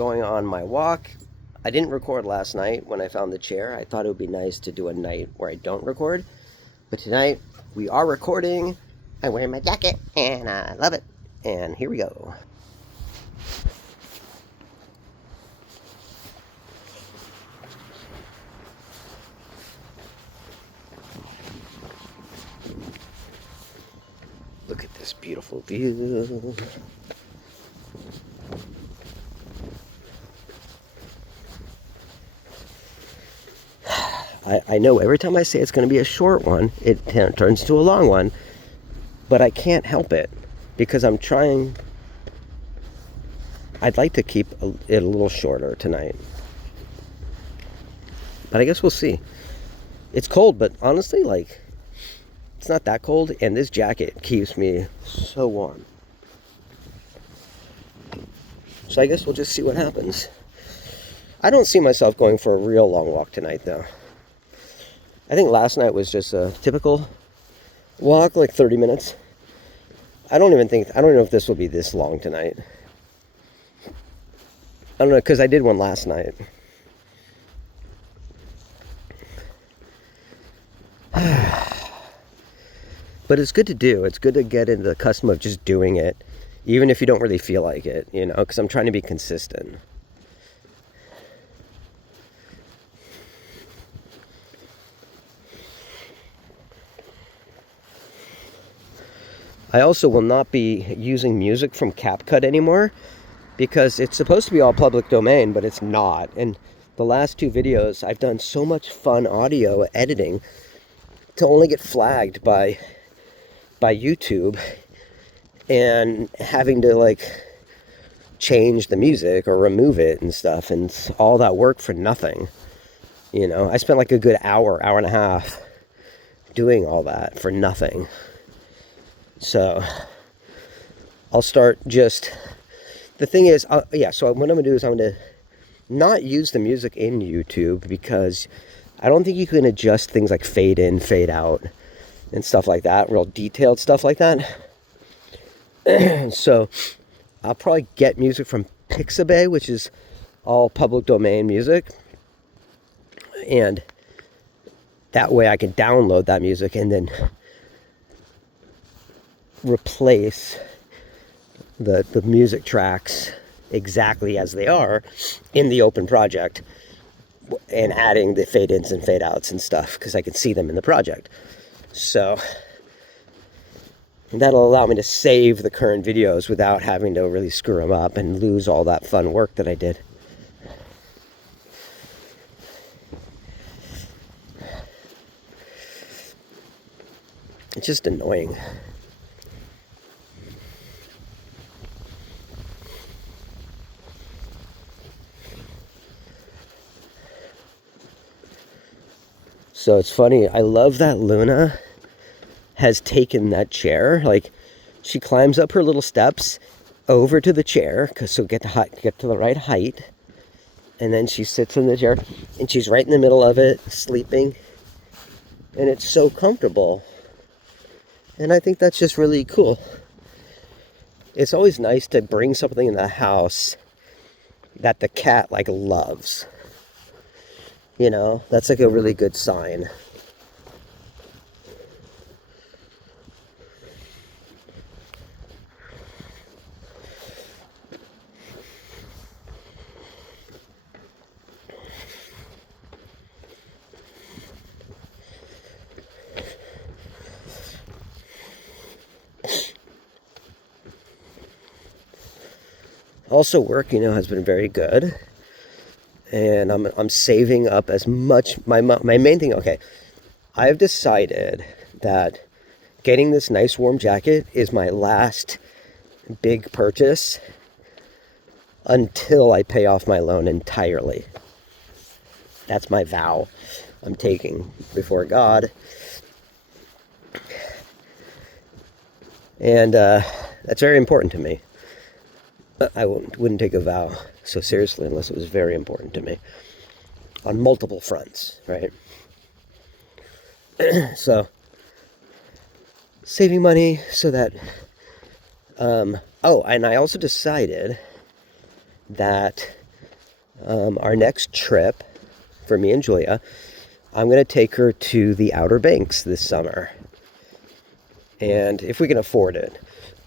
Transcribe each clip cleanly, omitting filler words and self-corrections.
going on my walk. I didn't record last night when I found the chair. I thought it would be nice to do a night where I don't record. But tonight, we are recording. I'm wearing my jacket, and I love it. And here we go. Look at this beautiful view. I know every time I say it's going to be a short one, it turns to a long one, but I can't help it because I'm trying. I'd like to keep it a little shorter tonight, but I guess we'll see. It's cold, but honestly, like, it's not that cold, and this jacket keeps me so warm. So I guess we'll just see what happens. I don't see myself going for a real long walk tonight, though. I think last night was just a typical walk, like 30 minutes. I don't know if this will be this long tonight. I don't know, because I did one last night. But it's good to do. It's good to get into the custom of just doing it, even if you don't really feel like it, you know, because I'm trying to be consistent. I also will not be using music from CapCut anymore because it's supposed to be all public domain, but it's not. And the last two videos, I've done so much fun audio editing to only get flagged by YouTube and having to like change the music or remove it and stuff, and all that work for nothing. You know, I spent like a good hour and a half doing all that for nothing. So I'll start just, the thing is, so what I'm going to do is I'm going to not use the music in YouTube because I don't think you can adjust things like fade in, fade out, and stuff like that, real detailed stuff like that. So I'll probably get music from Pixabay, which is all public domain music. And that way I can download that music and then replace the music tracks exactly as they are in the open project, and adding the fade ins and fade outs and stuff because I can see them in the project. So that'll allow me to save the current videos without having to really screw them up and lose all that fun work that I did. It's just annoying. So it's funny, I love that Luna has taken that chair. Like, she climbs up her little steps over to the chair, so get to the right height, and then she sits in the chair, and she's right in the middle of it, sleeping, and it's so comfortable. And I think that's just really cool. It's always nice to bring something in the house that the cat, like, loves. You know, that's like a really good sign. Also, work, you know, has been very good. And I'm saving up as much. My main thing, okay, I've decided that getting this nice warm jacket is my last big purchase until I pay off my loan entirely. That's my vow I'm taking before God. And that's very important to me. I wouldn't take a vow so seriously unless it was very important to me on multiple fronts, right? So saving money so that and I also decided that our next trip for me and Julia, I'm going to take her to the Outer Banks this summer. And if we can afford it.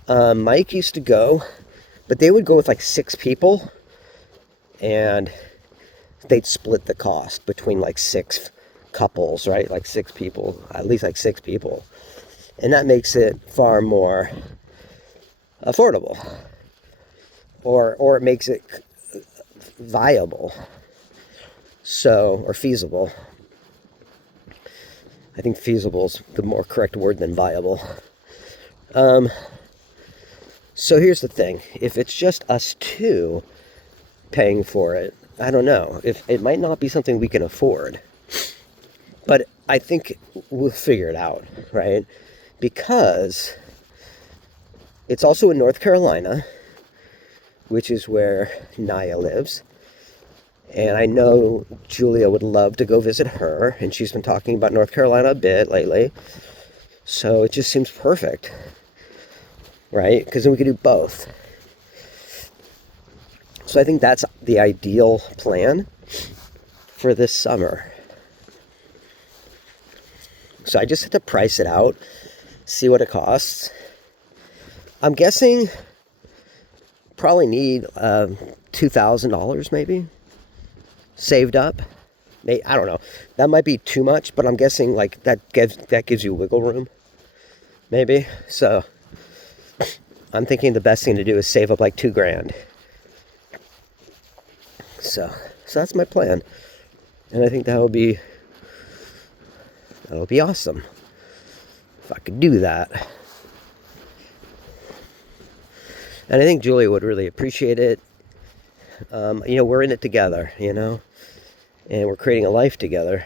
Mike used to go, but they would go with like 6 people. And they'd split the cost between like 6 couples, right? Like 6 people, at least like 6 people. And that makes it far more affordable. Or it makes it viable. So, or feasible. I think feasible is the more correct word than viable. So here's the thing. If it's just us 2 paying for it, I don't know. If it might not be something we can afford. But I think we'll figure it out, right? Because it's also in North Carolina, which is where Naya lives. And I know Julia would love to go visit her, and she's been talking about North Carolina a bit lately. So it just seems perfect, right? Because then we could do both. So I think that's the ideal plan for this summer. So I just have to price it out, see what it costs. I'm guessing probably need $2,000 maybe saved up. I don't know. That might be too much, but I'm guessing like that gives you wiggle room, maybe. So I'm thinking the best thing to do is save up like $2,000. So that's my plan, and I think that'll be awesome if I could do that. And I think Julia would really appreciate it. We're in it together, and we're creating a life together.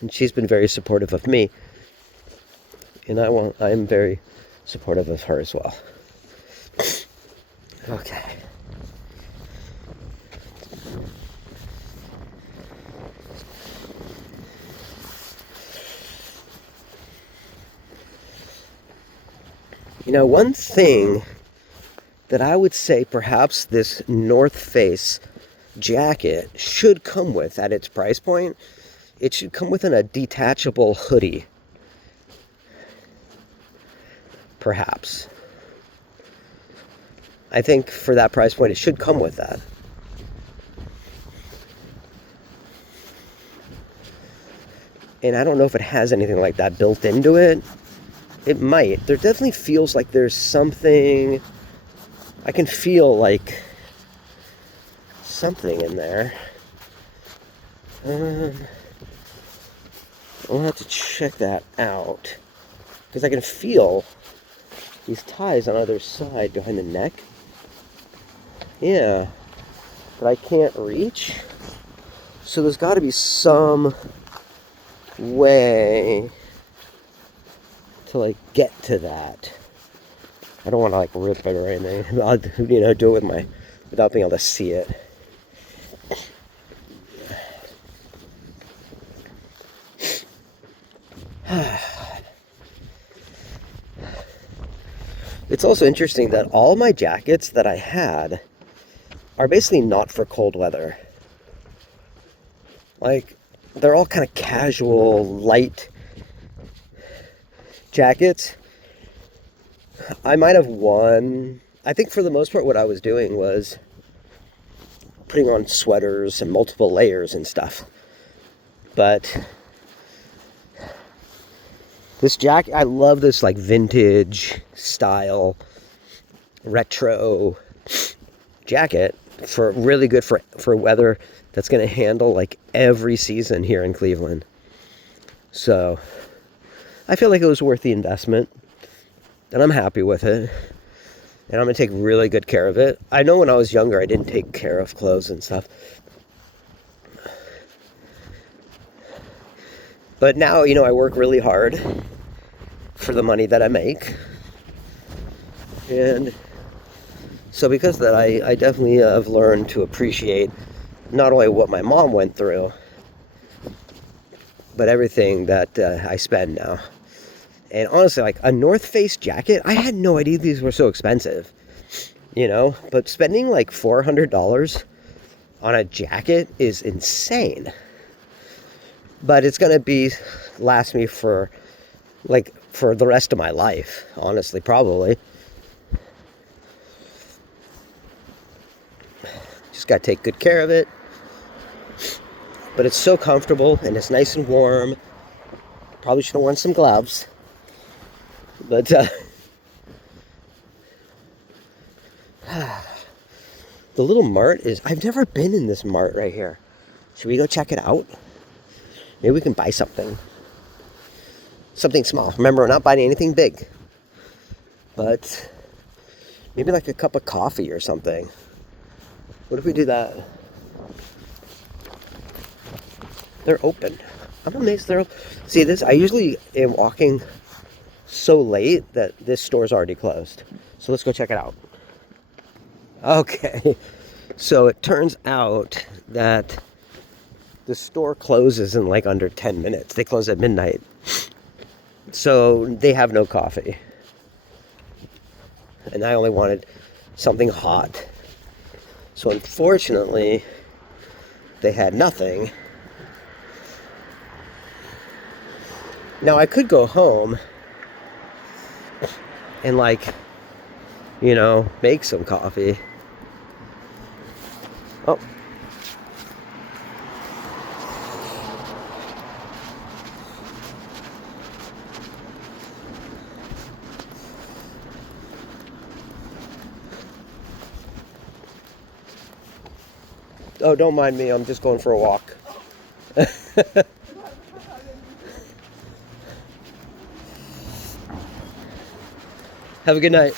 And she's been very supportive of me, and I'm very supportive of her as well. Okay. One thing that I would say perhaps this North Face jacket should come with at its price point, it should come with a detachable hoodie. Perhaps. I think for that price point, it should come with that. And I don't know if it has anything like that built into it. It might. There definitely feels like there's something. I can feel like something in there. I'll have to check that out. Because I can feel these ties on either side behind the neck. Yeah. But I can't reach. So there's got to be some way to get to that. I don't want to rip it or anything. I'll do it without being able to see it. It's also interesting that all my jackets that I had are basically not for cold weather. They're all kind of casual, light jackets. I might have one. I think for the most part what I was doing was putting on sweaters and multiple layers and stuff. But this jacket, I love this vintage style retro jacket really good for weather that's going to handle every season here in Cleveland. So I feel like it was worth the investment, and I'm happy with it, and I'm going to take really good care of it. I know when I was younger, I didn't take care of clothes and stuff. But now, I work really hard for the money that I make. And so because of that, I definitely have learned to appreciate not only what my mom went through, but everything that I spend now. And honestly, a North Face jacket, I had no idea these were so expensive. you know? But spending like $400 on a jacket is insane. But it's gonna last me for the rest of my life, honestly, probably. Just gotta take good care of it. But it's so comfortable and it's nice and warm. Probably should have worn some gloves. But the little mart I've never been in this mart right here. Should we go check it out? Maybe we can buy something. Something small. Remember, we're not buying anything big. But maybe like a cup of coffee or something. What if we do that? They're open. I'm amazed they're open. See this? I usually am walking so late that this store's already closed. So let's go check it out. Okay. So it turns out that the store closes in like under 10 minutes. They close at midnight. So they have no coffee. And I only wanted something hot. So unfortunately, they had nothing. Now I could go home and make some coffee. Oh. Oh, don't mind me. I'm just going for a walk. Have a good night.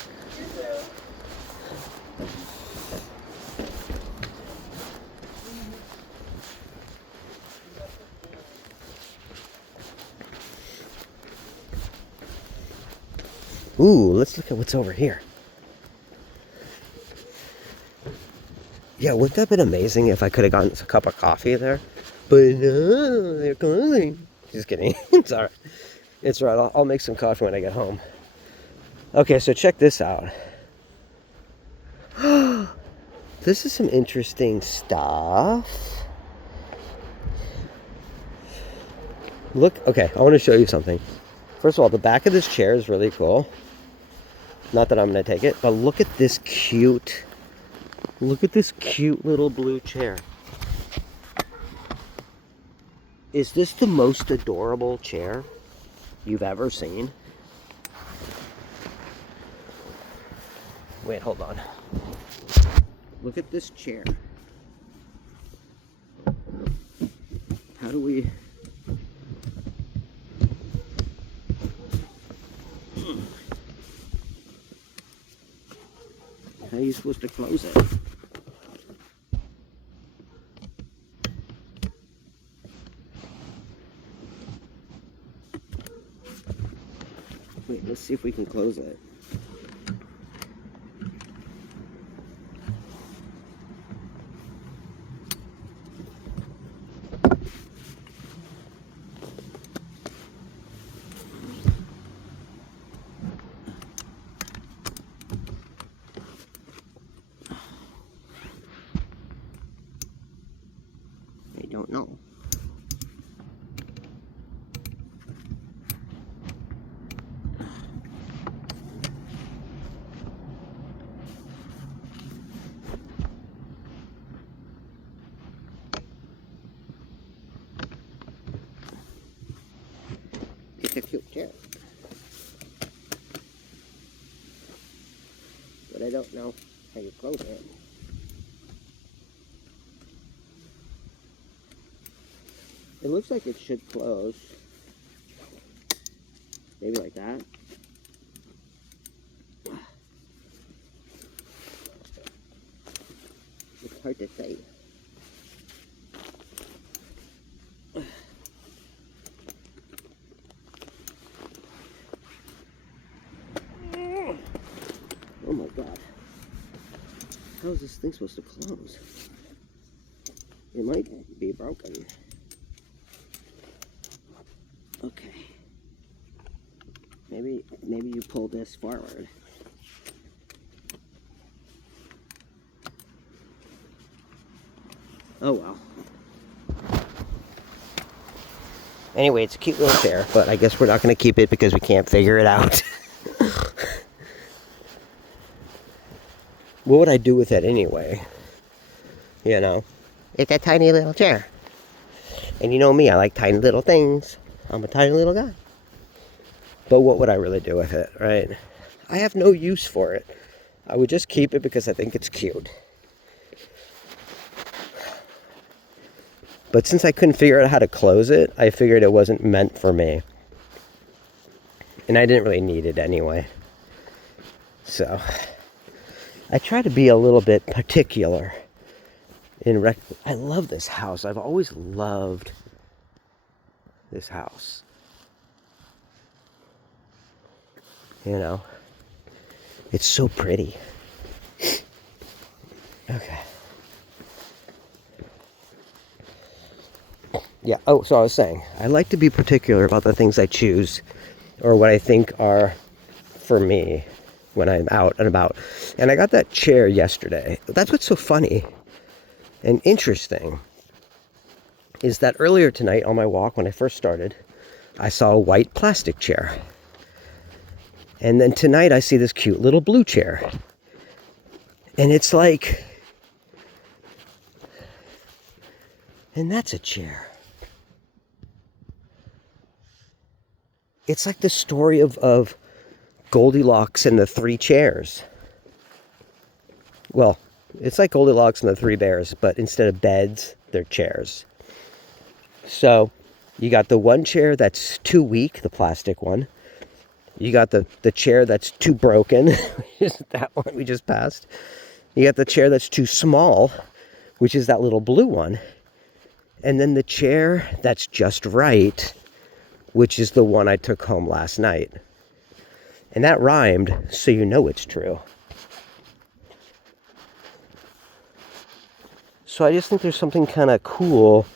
Ooh, let's look at what's over here. Yeah, wouldn't that have been amazing if I could have gotten a cup of coffee there? But no, they're closing. Just kidding. It's alright. It's alright. I'll make some coffee when I get home. Okay, so check this out. This is some interesting stuff. Look, okay, I want to show you something. First of all, the back of this chair is really cool. Not that I'm going to take it, but look at this cute little blue chair. Is this the most adorable chair you've ever seen? Wait, hold on. Look at this chair. How do we... How are you supposed to close it? Wait, let's see if we can close it. I don't know. It's a cute chair. But I don't know how you close it. It looks like it should close. Maybe like that. It's hard to say. Oh my god. How is this thing supposed to close? It might be broken. Okay. Maybe you pull this forward. Oh well. Anyway, it's a cute little chair, but I guess we're not going to keep it because we can't figure it out. What would I do with it anyway? You know? It's a tiny little chair. And you know me, I like tiny little things. I'm a tiny little guy. But what would I really do with it, right? I have no use for it. I would just keep it because I think it's cute. But since I couldn't figure out how to close it, I figured it wasn't meant for me. And I didn't really need it anyway. So, I try to be a little bit particular. I love this house. I've always loved this house. You know? It's so pretty. Okay. Yeah, oh, so I was saying, I like to be particular about the things I choose or what I think are for me when I'm out and about. And I got that chair yesterday. That's what's so funny and interesting is that earlier tonight on my walk when I first started, I saw a white plastic chair. And then tonight I see this cute little blue chair. And it's like, and that's a chair. It's like the story of Goldilocks and the three chairs. Well, it's like Goldilocks and the three bears, but instead of beds, they're chairs. So, you got the one chair that's too weak, the plastic one. You got the chair that's too broken, which is that one we just passed. You got the chair that's too small, which is that little blue one. And then the chair that's just right, which is the one I took home last night. And that rhymed, so you know it's true. So I just think there's something kind of cool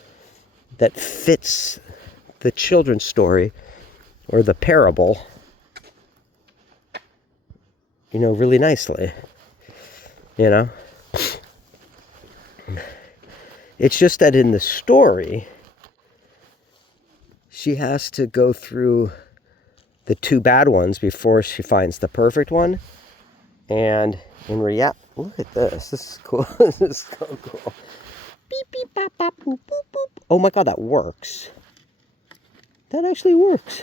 that fits the children's story or the parable, you know, really nicely. You know? It's just that in the story, she has to go through the two bad ones before she finds the perfect one. And in reality, look at this. This is cool. This is so cool. Beep, beep, bop, bop, boop, boop, boop. Oh my God, that works. That actually works.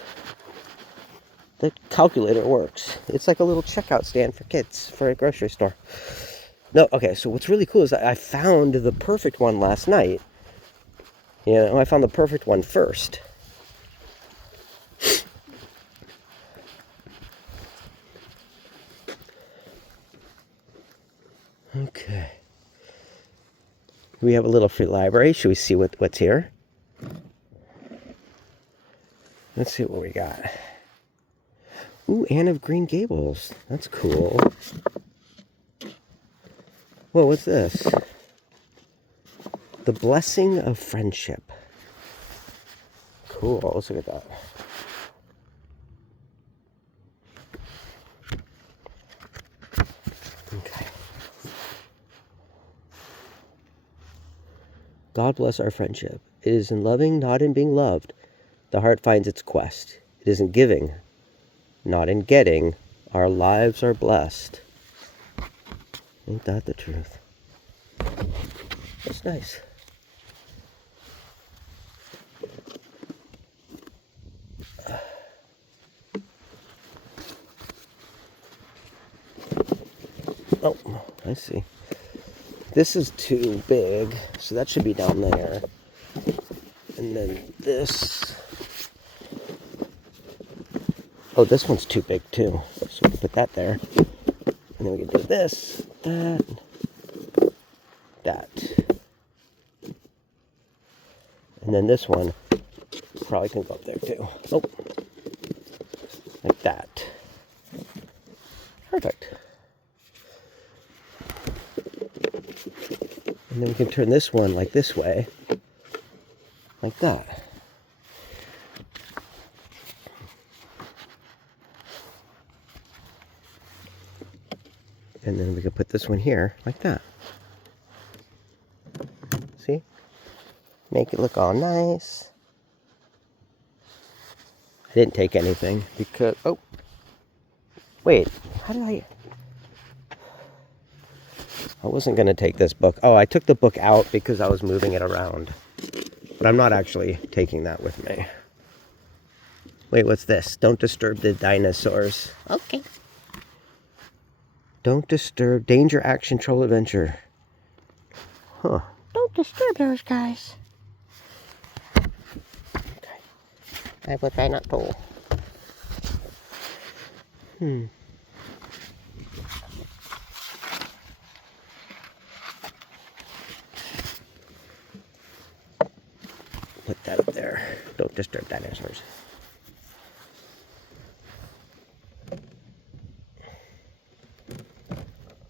The calculator works. It's like a little checkout stand for kids for a grocery store. No, okay, so what's really cool is I found the perfect one last night. You know, I found the perfect one first. Okay. We have a little free library. Should we see what's here? Let's see what we got. Ooh, Anne of Green Gables. That's cool. Whoa, what's this? The Blessing of Friendship. Cool, let's look at that. Okay. God bless our friendship. It is in loving, not in being loved, the heart finds its quest. It is in giving, not in getting, our lives are blessed. Ain't that the truth? That's nice. Oh, I see. This is too big, so that should be down there. And then this. Oh, this one's too big too. So we can put that there. And then we can do this, that, that. And then this one probably can go up there too. Oh, like that. Perfect. And then we can turn this one like this way, like that. And then we can put this one here, like that. See? Make it look all nice. I didn't take anything because, oh, wait, how did I wasn't going to take this book. Oh, I took the book out because I was moving it around. But I'm not actually taking that with me. Wait, what's this? Don't disturb the dinosaurs. Okay. Don't disturb. Danger, action, troll, adventure. Huh. Don't disturb those guys. Okay. I will try not to. Put that up there. Don't disturb dinosaurs.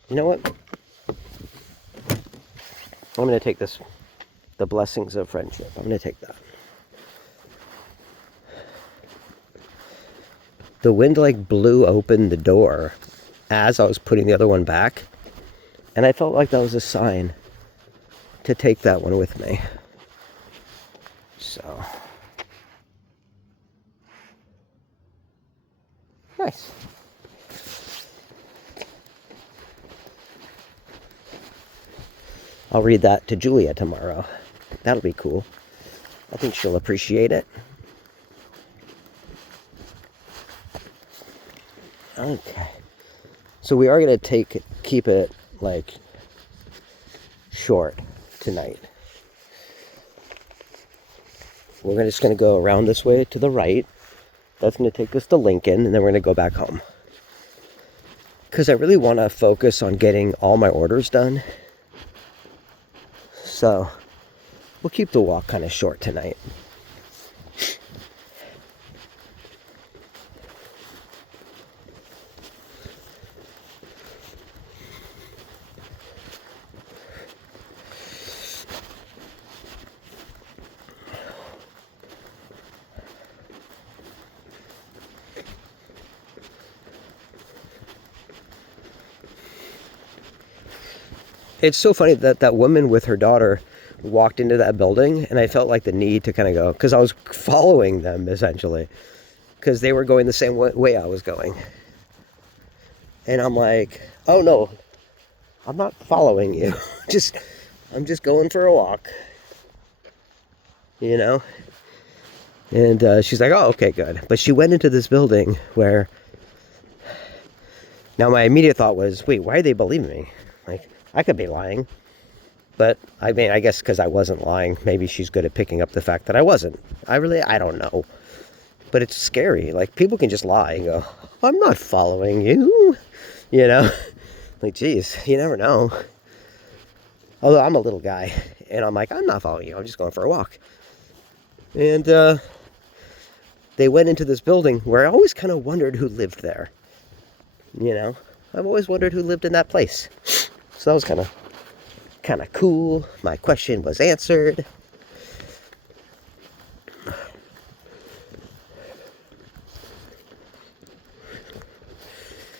You know what? I'm going to take this. The blessings of friendship. I'm going to take that. The wind like blew open the door as I was putting the other one back. And I felt like that was a sign to take that one with me. So. Nice. I'll read that to Julia tomorrow. That'll be cool. I think she'll appreciate it. Okay. So we are going to keep it like short tonight. We're just going to go around this way to the right. That's going to take us to Lincoln, and then we're going to go back home. Because I really want to focus on getting all my orders done. So we'll keep the walk kind of short tonight. It's so funny that that woman with her daughter walked into that building, and I felt like the need to kind of go, because I was following them essentially, because they were going the same way I was going. And I'm like, oh no, I'm not following you. I'm just going for a walk, you know? And she's like, oh, okay, good. But she went into this building where, now my immediate thought was, wait, why are they believing me? Like, I could be lying. But, I mean, I guess because I wasn't lying, maybe she's good at picking up the fact that I wasn't. I don't know. But it's scary. Like, people can just lie and go, I'm not following you. You know? Like, geez, you never know. Although I'm a little guy, and I'm like, I'm not following you. I'm just going for a walk. And they went into this building where I always kind of wondered who lived there. You know? I've always wondered who lived in that place. So that was kind of cool. My question was answered.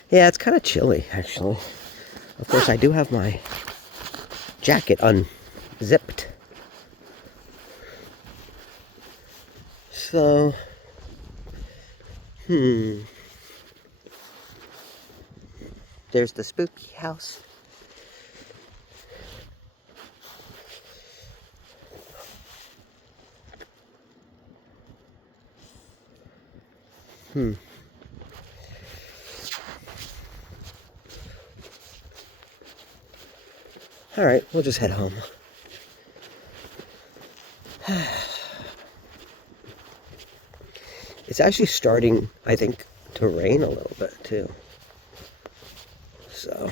Yeah, it's kind of chilly, actually. Of course, I do have my jacket unzipped. So, there's the spooky house. All right, we'll just head home. It's actually starting, I think, to rain a little bit too. So.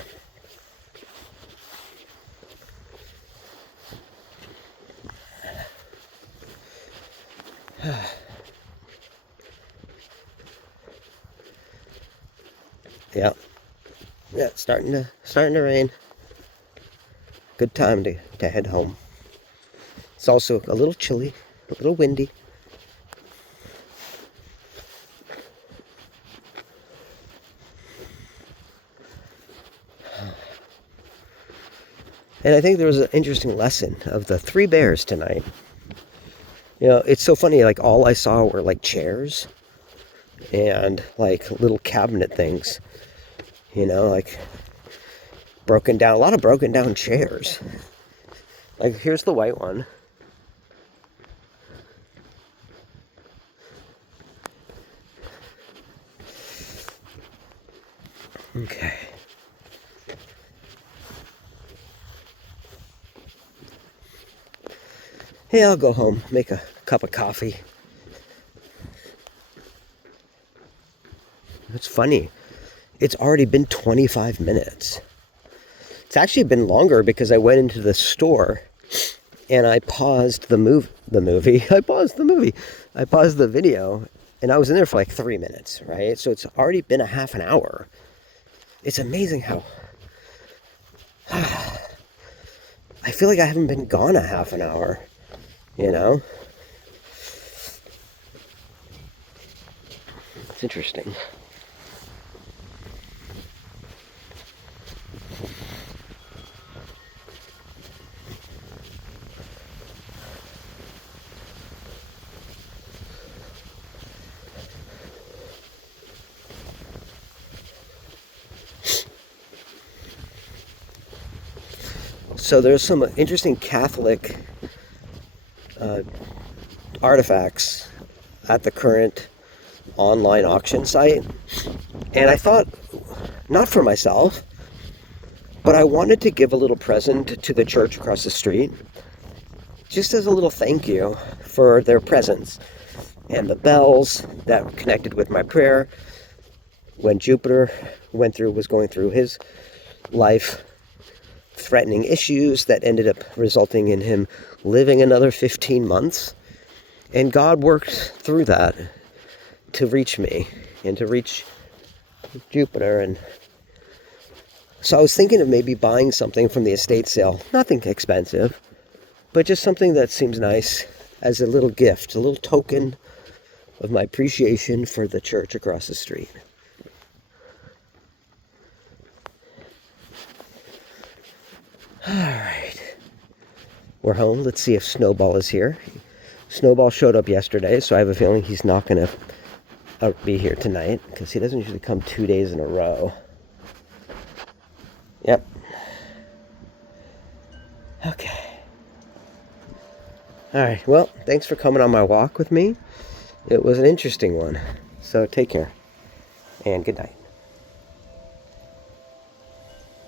Yeah, it's starting to rain. Good time to head home. It's also a little chilly, a little windy. And I think there was an interesting lesson of the 3 bears tonight. You know, it's so funny, like all I saw were like chairs and like little cabinet things, you know, like broken down, a lot of broken down chairs. Like here's the white one. Okay. Hey, I'll go home, make a cup of coffee. It's funny. It's already been 25 minutes. It's actually been longer because I went into the store and I paused the movie. I paused the movie. I paused the video and I was in there for like 3 minutes, right? So it's already been a half an hour. It's amazing how I feel like I haven't been gone a half an hour, you know? It's interesting. So there's some interesting Catholic artifacts at the current online auction site. And I thought, not for myself, but I wanted to give a little present to the church across the street, just as a little thank you for their presence and the bells that were connected with my prayer when Jupiter was going through his life threatening issues that ended up resulting in him living another 15 months. And God worked through that to reach me and to reach Jupiter. And so I was thinking of maybe buying something from the estate sale. Nothing expensive, but just something that seems nice as a little gift, a little token of my appreciation for the church across the street. All right, we're home. Let's see if Snowball is here. Snowball showed up yesterday, so I have a feeling he's not going to be here tonight because he doesn't usually come 2 days in a row. Yep. Okay. All right, well, thanks for coming on my walk with me. It was an interesting one. So take care and good night.